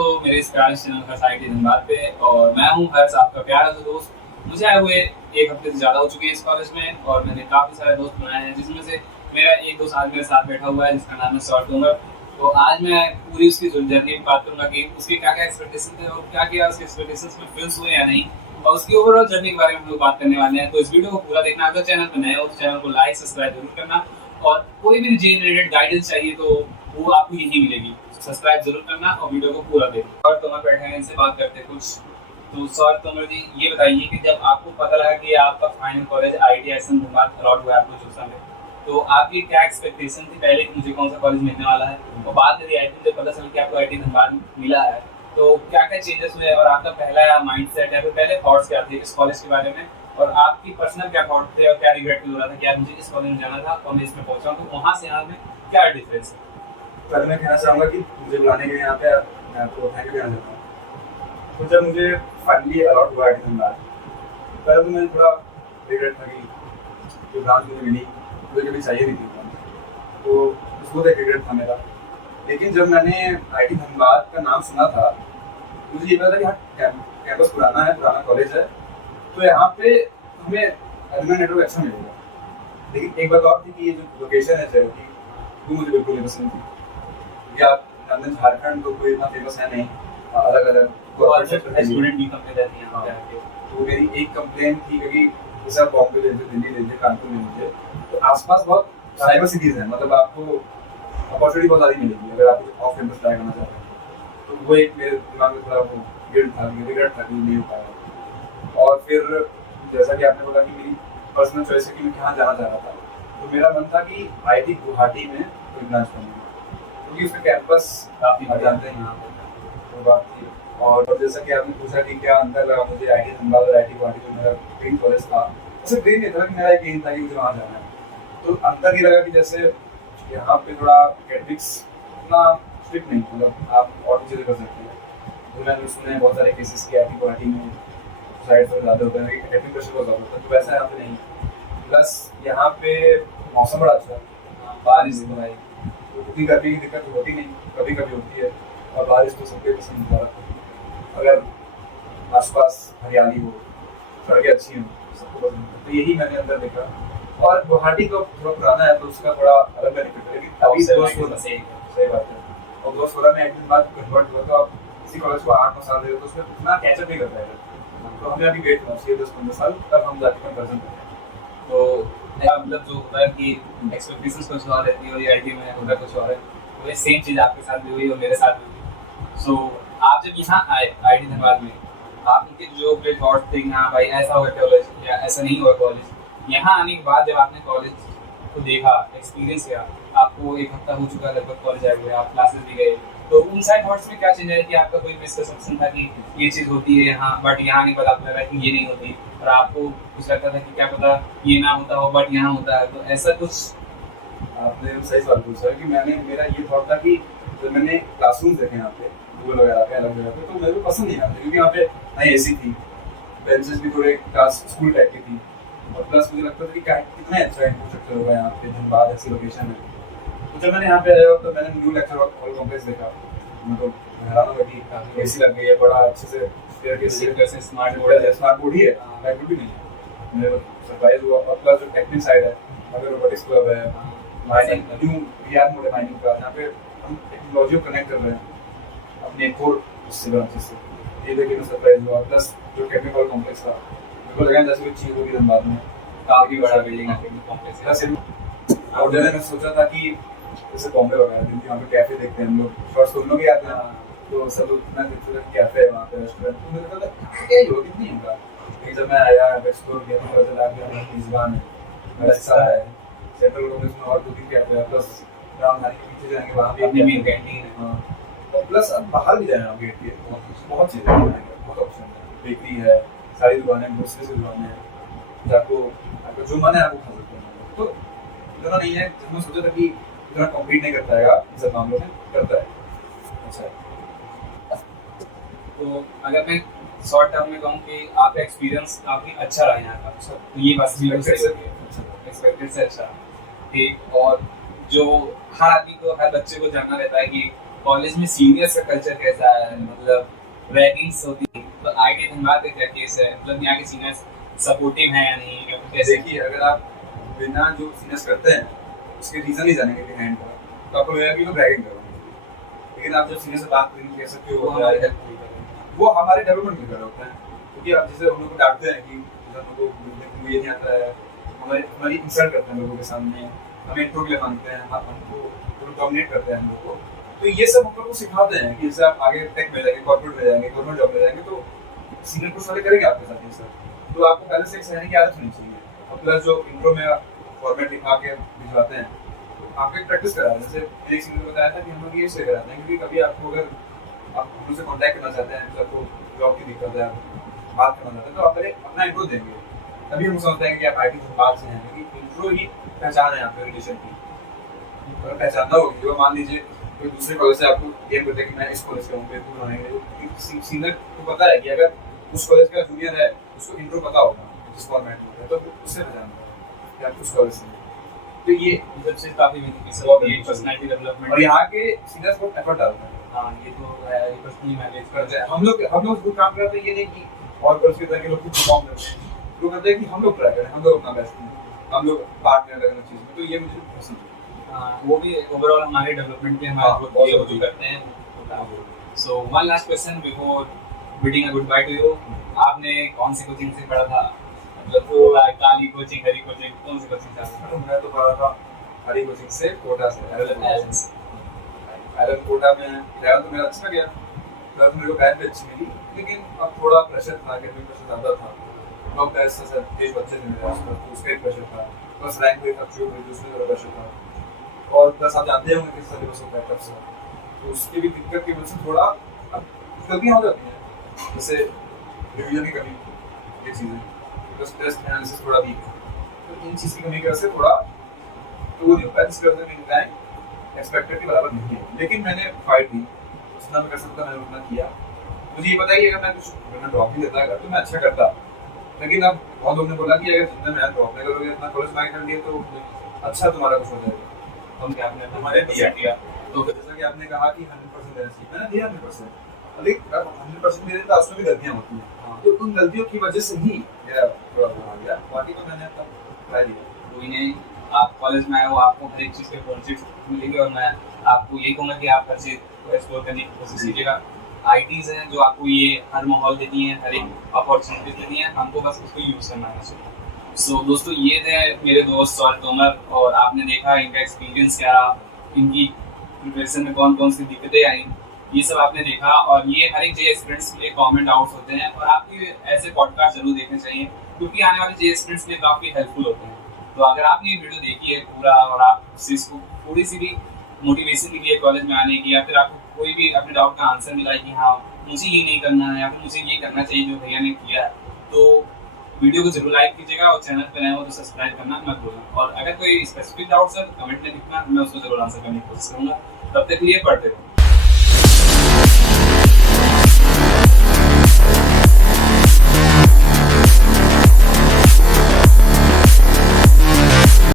दोस्तों, मेरे इस प्यारे चैनल हर्ष आईटी धनबाद पे, और मैं हूँ हर्ष, आपका प्यारा सा दोस्त। मुझे आए हुए 1 हफ्ते से ज़्यादा हो चुके हैं इस कॉलेज में, और मैंने काफ़ी सारे दोस्त बनाए हैं, जिसमें से मेरा एक दोस्त आज मेरे साथ बैठा हुआ है, जिसका नाम है सौरभ तोमर। तो आज मैं पूरी उसकी जर्नी की बात करूँगा कि उसके क्या-क्या एक्सपेक्टेशन थे और क्या-क्या उसके एक्सपेक्टेशंस में फिल्स हुए या नहीं, और उसकी ओवरऑल जर्नी के बारे में हम लोग बात करने वाले हैं। तो इस वीडियो को पूरा देखना। अगर चैनल पर नए हो तो चैनल को लाइक, सब्सक्राइब जरूर करना, और कोई भी जे रिलेटेड गाइडेंस चाहिए तो वो आपको यही मिलेगी। सब्सक्राइब जरूर करना और वीडियो को पूरा देखना। और तोमर बैठे हैं, इनसे बात करते कुछ। तो सर तोमर जी, ये बताइए कि जब आपको पता लगा कि आपका final college IIT Dhanbad allot हुआ है आपको जोसा में, तो आपकी क्या एक्सपेक्टेशन थी पहले कि मुझे कौन सा कॉलेज मिलने वाला है, और बाद में रियलिटी जब पता चला कि आपको आईटी धनबाद मिला है, तो क्या क्या चेंजेस हुए और आपका पहला माइंडसेट या फिर पहले थॉट्स क्या थे इस कॉलेज के बारे में, और आपकी पर्सनल क्या थॉट थे और क्या रिग्रेट फील हो रहा था कि यार मुझे इस कॉलेज में जाना था और मैं इसमें पहुंचा हूं, तो वहां से यहाँ में क्या डिफरेंस है? पहले मैं कहना चाहूँगा कि मुझे बुलाने के लिए यहाँ पे मैं आपको थैंक यू कहना चाहता हूँ। तो जब मुझे फाइनली अलॉट हुआ आईटी धनबाद, पहले तो मुझे थोड़ा रिग्रेट था कि जो ब्रांच मुझे मिली मुझे कभी चाहिए नहीं थी, तो उसको एक रिग्रेट था मेरा। लेकिन जब मैंने आईटी धनबाद का नाम सुना था, मुझे ये पता था कि हाँ कैंपस पुराना है, पुराना कॉलेज है, तो यहाँ पे हमें एलुमनी नेटवर्क अच्छा मिलेगा। लेकिन एक बात और थी कि ये जो लोकेशन है जयपुर की, वो मुझे बिल्कुल नहीं पसंद थी, क्योंकि आप जानते हैं झारखंड तो कोई इतना फेमस है नहीं, अलग अलग स्टूडेंट भी कम रहती हैं यहाँ पे। तो मेरी एक कंप्लेन थी, क्योंकि जैसे आप बॉम्बे ले लीजिए, दिल्ली ले लीजिए, कानपुर ले लीजिए, तो आसपास बहुत साइबर सिटीज़ हैं, मतलब आपको अपॉर्चुनिटी बहुत ज़्यादा मिलेगी अगर आप कुछ ऑफ कैंपस ट्राई करना चाहते हैं। तो वो एक मेरे दिमाग में थोड़ा वो गिल्ट था, रिग्रेट था कि नहीं हो पाया। और फिर जैसा कि आपने बोला कि मेरी पर्सनल चॉइस है कि मैं कहाँ जाना चाह रहा था, तो मेरा मन था कि आईटी गुवाहाटी में कोई ब्रांच बनूंगा, क्योंकि उसका कैंपस काफ़ी जानते हैं यहाँ पर, वो बात थी। और जैसा कि आपने पूछा कि क्या अंतर लगा मुझे आईटी धनबाद और आईटी गुवाहाटी में, मेरा ड्रीम कॉलेज था, उसे ड्रीम नहीं था कि मेरा एक एम था कि मुझे वहाँ जाना है। तो अंतर ये लगा कि जैसे यहाँ पे थोड़ा एकेडमिक्स उतना स्ट्रिक्ट नहीं, मतलब आप और चीज़ें कर सकते हैं। तो मैंने सुने बहुत सारे केसेस कि आईटी गुवाहाटी में सुसाइड से ज़्यादा होता है, एकेडमिक प्रेशर बहुत ज़्यादा होता है, तो वैसा यहाँ पे नहीं। प्लस यहाँ पे मौसम बड़ा अच्छा है, बारिश तो भाई उतनी गर्मी की दिक्कत होती नहीं, कभी कभी होती है, और बारिश तो सबके पसंद आता है। अगर आसपास हरियाली हो, सड़कें अच्छी हों, सबको पसंद है। तो यही मैंने अंदर देखा। और गुवाहाटी तो थोड़ा पुराना है, तो उसका थोड़ा अलग बेनिफिट है, लेकिन अभी सही बात है। और 2016 में एडमिट बाद कन्वर्ट हुआ, तो आप किसी कॉलेज को 8-9 साल दे, तो उसमें उतना कैचअप नहीं कर पाएगा। तो हमें अभी वेट करना चाहिए 10-15 साल, तब हम जाके कंपैरिजन करें। तो मतलब जो होता है कि एक्सपेक्टेशंस कुछ और रहती है और ये आईटी में होता कुछ और है, तो ये सेम चीज़ आपके साथ भी हुई और मेरे साथ भी हुई। सो आप जब यहाँ आए आईटी धनबाद में, आपके जो अपने थॉट्स थे कि हाँ भाई ऐसा होगा कॉलेज या ऐसा नहीं हुआ कॉलेज, यहाँ आने के बाद जब आपने कॉलेज को देखा, एक्सपीरियंस किया, आपको 1 हफ्ता हो चुका लगभग कॉलेज आए हुए, आप क्लासेस भी गए, तो उन सारे थॉट्स में क्या चेंज आया कि आपका कोई मिसकंसेप्शन था कि ये चीज़ होती है यहाँ, बट यहाँ आने के बाद आपको लगा कि ये नहीं होती, और आपको कुछ लगता था कि क्या पता ये ना होता हो बट यहाँ होता है, तो ऐसा कुछ? आपने सही सवाल पूछा कि मेरा ये थॉट था कि जब मैंने क्लासरूम देखे यहाँ पे गूगल वगैरह पे अलग जगह पे, तो मेरे को पसंद नहीं आता, क्योंकि यहाँ पे नई एसी थी, बेंचेस भी थोड़े क्लास स्कूल टाइप की थी, और प्लस मुझे लगता था कि कितना अच्छा इंफ्रास्ट्रक्चर होगा यहाँ पे, धनबाद ऐसी लोकेशन है। तो जब मैंने यहाँ पे आया तो मैंने न्यू लेक्चर हॉल कॉम्प्लेक्स देखा, मतलब हैरान हुआ कि एसी लग गई है, बड़ा अच्छे से से स्मार्ट बोर्ड ही है, ब्लैक भी नहीं है। मेरे सरप्राइज हुआ। और प्लस जो टेक्निक साइड है, अगर रोबोटिक्स क्लब है, माइनिंग न्यू वीआर मोड है माइनिंग का, यहाँ पे हम टेक्नोलॉजी को कनेक्ट कर रहे हैं अपने कोर उससे ब्रांचेस से, ये देखिए मैं सरप्राइज हुआ। प्लस जो टेक्निकल कॉम्प्लेक्स था, मेरे को लगा जैसे कोई चीज़ होगी धनबाद में, काफ़ी बड़ा बिल्डिंग है कॉम्प्लेक्स है। और जैसे मैं सोचा था कि जैसे बॉम्बे वगैरह दिल्ली, वहाँ पे कैफे देखते हैं हम लोग, शॉर्ट्स सुन लोग आते हैं, तो सब लोग इतना देखते थे कैफे है वहाँ पे, रेस्टोरेंट, तो मुझे लगा क्या ही होगा, कितनी होगा। लेकिन जब मैं आया एक्सप्लोर किया तो पता चला कि मेज़बान है, अच्छा है, सेंट्रल कॉम्प्लेक्स में और 2-3 कैफे है, प्लस रामधानी के पीछे जाएंगे वहाँ भी अपनी मेन कैंटीन है। हाँ, और प्लस अब बाहर भी जाए आप गेट के, बहुत चीज़ें हैं, बहुत ऑप्शन है, बेकरी है, सारी दुकानें, ग्रोसरी की दुकानें हैं, आपको जो मन है आप वो खा सकते हैं। तो इतना नहीं है, हमने सोचा था कि इतना कॉम्पीट नहीं कर पाएगा, इन सब मामलों में करता है। अच्छा, तो अगर मैं शॉर्ट टर्म में कहूँ कि आपका एक्सपीरियंस काफ़ी अच्छा रहा यहाँ का, तो ये बात एक्सपेक्टेड से अच्छा। ठीक, और जो हर आदमी को, हर बच्चे को जानना रहता है कि कॉलेज में सीनियर्स का कल्चर कैसा है, मतलब रैगिंग्स होती है तो आईटी धनबाद का क्या केस है, मतलब यहाँ के सीनियर्स सपोर्टिव हैं या नहीं, या फिर कैसे? देखिए, अगर आप बिना जो सीनियर्स करते हैं उसके रीजन ही जानेंगे बिहाइंड का, तो आपको लगेगा कि लोग रैगिंग कर रहे हैं। लेकिन आप जब सीनियर से बात करेंगे, कह सकते वो हो हमारे हेल्प नहीं कर रहे हैं। वो हमारे डेवलपमेंट में कर रहे होते हैं। क्योंकि आप जैसे उन लोगों को डांटते हैं कि जैसे हम लोग को ये नहीं आता है, हमारी इंसल्ट करते हैं लोगों के सामने, हमें इंट्रो के लिए मांगते हैं, हमको डोमिनेट करते हैं हम लोग को। तो ये सब हम लोग को सिखाते हैं कि जैसे आप आगे टेक में जाएंगे, कॉर्पोरेट में जाएंगे, गवर्नमेंट जॉब में जाएंगे, तो सीनियर कुछ वाले करेंगे आपके साथ ये सब। तो आपको पहले से एक सहने की आदत होनी चाहिए। और प्लस जो इंट्रो में फॉर्मेट लिखा के भिजवाते हैं, तो आपको एक प्रैक्टिस करा है। जैसे एक सीनियर ने बताया था कि हम लोग ये इसलिए कराते हैं क्योंकि कभी आपको अगर आप उनसे कॉन्टैक्ट करना चाहते हैं, तो आपको जॉब की दिक्कत है, बात करना चाहते हैं, तो आप पहले अपना इंट्रो देंगे, तभी हम समझते हैं कि आप आईटी विभाग से हैं। क्योंकि इंट्रो ही पहचान है आपके रिलेशन की। अगर पहचानना होगी, जो मान लीजिए कोई दूसरे कॉलेज से आपको गेम करते हैं कि मैं इस कॉलेज का हूँ, बेवकूफ बनाएंगे। सीनियर को पता है कि अगर उस कॉलेज का जूनियर है, उसको इंट्रो पता होगा जिस फॉर्मेट में, तो उससे पहचानता है कि आप उस कॉलेज से। तो ये सबसे काफी बेनिफिशियल है, ये पर्सनालिटी डेवलपमेंट। और यहाँ के सीनियर्स बहुत एफर्ट डालते हैं। हाँ, ये तो है, ये पर्सनली मैनेज करते हैं। हम लोग खुद काम करते हैं, ये नहीं कि और कॉलेज के तरह के लोग खुद परफॉर्म करते हैं। लोग करते हैं कि हम लोग ट्राई करें, हम लोग अपना बेस्ट दें, हम लोग पार्ट में अलग अलग चीज़ में। तो ये मुझे पसंद है। वो भी ओवरऑल हमारे डेवलपमेंट में हमारे बहुत जो करते हैं। So one last question before bidding a good by two you, आपने कौन सी कोचिंग से पढ़ा था, मतलब कोटा, काली कोचिंग, हरी कोचिंग, कौन सी कोचिंग से? मैं तो पढ़ा था हरी कोचिंग से, कोटा से, एलन कोटा में। 11 तो मेरा अच्छा गया, 12 मेरे को बैच भी अच्छी मिली, लेकिन अब थोड़ा प्रेशर था, एकेडमिक प्रेशर ज़्यादा था। टॉप टेस्ट से सर 23 बच्चे थे मेरे आसपास, तो उसका एक प्रेशर था। प्लस रैंक भी अच्छी हो गई, उसमें ज़्यादा प्रेशर था। और प्लस आप जानते होंगे किस सिलेबस होता है कब से, तो उसकी भी दिक्कत की वजह से थोड़ा गलतियाँ हो जाती हैं। जैसे रिवीजन की कमी, ये चीज़ें, प्लस टेस्ट एनालिसिस थोड़ा वीक है। तो इन चीज़ की कमी की वजह से थोड़ा तो वो नहीं हो पाया, जिसकी वजह से मेरी रैंक एक्सपेक्टेड के बराबर नहीं है। लेकिन मैंने फाइट दी, जितना मैं कर सकता मैंने उतना किया। मुझे ये पता है कि अगर मैं ड्रॉप भी देता तो मैं अच्छा करता। लेकिन अब बहुत लोगों ने बोला कि अगर जितना मैं ड्रॉप नहीं करोगे, इतना कॉलेज में कर लिए, तो अच्छा तुम्हारा कुछ हो जाएगा। हम क्या आपने हमारे दिया तो जैसा कि आपने कहा कि 100% देना चाहिए, मैंने दिया 100%। लेकिन अब 100% दे देता, उसमें भी गलतियाँ होती हैं। तो उन गलतियों की वजह से ही मेरा थोड़ा वो आ गया। बाकी तो मैंने अपना ट्राई दिया। कोई नहीं, आप कॉलेज में आए हो, आपको हर एक चीज़ के पॉजिटिव मिलेंगे, और मैं आपको यही कहूँगा कि आप हर चीज़ को एक्सप्लोर करने की कोशिश कीजिएगा। आईटीज़ हैं जो आपको ये हर माहौल देती हैं, हर एक अपॉर्चुनिटीज देती हैं, हमको बस उसको यूज़ करना आना चाहिए। सो दोस्तों, ये थे मेरे दोस्त सौरभ तोमर, और आपने देखा इनका एक्सपीरियंस क्या रहा, इनकी प्रिपरेशन में कौन कौन सी दिक्कतें आई, ये सब आपने देखा। और ये हर एक जे स्टूडेंट्स के लिए कॉमन डाउट्स होते हैं, और आपके ऐसे पॉडकास्ट जरूर देखने चाहिए, क्योंकि आने वाले जे स्टूडेंट्स के लिए काफ़ी हेल्पफुल होते हैं। तो अगर आपने ये वीडियो देखी है पूरा, और आप इसको थोड़ी सी भी मोटिवेशन मिली है कॉलेज में आने की, या फिर आपको कोई भी अपने डाउट का आंसर मिला है कि हाँ मुझे ये नहीं करना है, या फिर मुझे ये करना चाहिए जो भैया ने किया है, तो वीडियो को जरूर लाइक कीजिएगा, और चैनल पर नए हो तो सब्सक्राइब करना मत भूलना। और अगर कोई स्पेसिफिक डाउट्स है तो कमेंट में लिखना, मैं उसको जरूर आंसर करने की कोशिश करूँगा। तब तक के लिए पढ़ते रहो।